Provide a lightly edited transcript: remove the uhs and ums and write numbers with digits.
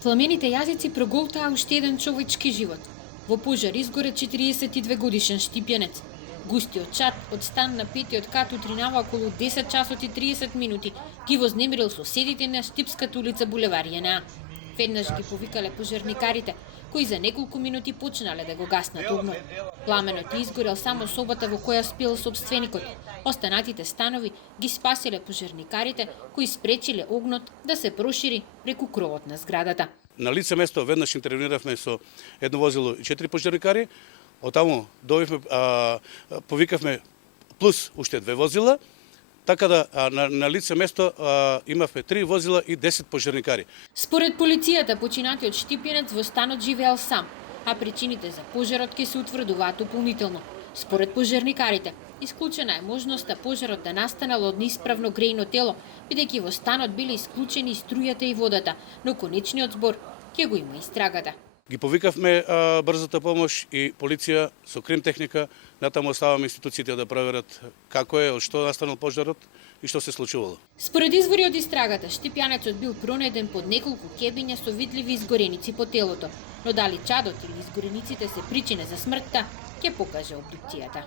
Пламените јазици проголтаа уште еден човечки живот. Во пожар изгоре 42 годишен штипјанец. Густиот чад од стан на петиот кат утринава околу 10 часот и 30 минути ги вознемирил соседите на Штипската улица булевар ЈНА. Веднаш ги повикале пожарникарите, кои за неколку минути почнале да го гаснат огнот. Пламенот изгорел само собата во која спил собственикот. Останатите станови ги спасиле пожарникарите, кои спречиле огнот да се прошири преку кровот на зградата. На лице место веднаш интервениравме со едно возило и 4 пожарникари. Оттаму дојдовме, повикавме плюс уште 2 возила. Така да на лице место имавме 3 возила и 10 пожарникари. Според полицијата, починатиот штипјанец во станот живеел сам, а причините за пожарот ќе се утврдуваат дополнително. Според пожарникарите, исклучена е можноста пожарот да настанал од неисправно грејно тело, бидејќи во станот биле исклучени струјата и водата, но конечниот збор ќе го има истрагата. Ги повикавме брзата помош и полиција со крим техника, натаму оставаме институциите да проверат како е, од што настанал пожарот и што се случувало. Според извори од истрагата, штипјанецот бил пронеден под неколку кебиња со видливи изгореници по телото, но дали чадот или изгорениците се причина за смртта, ќе покаже обдукцијата.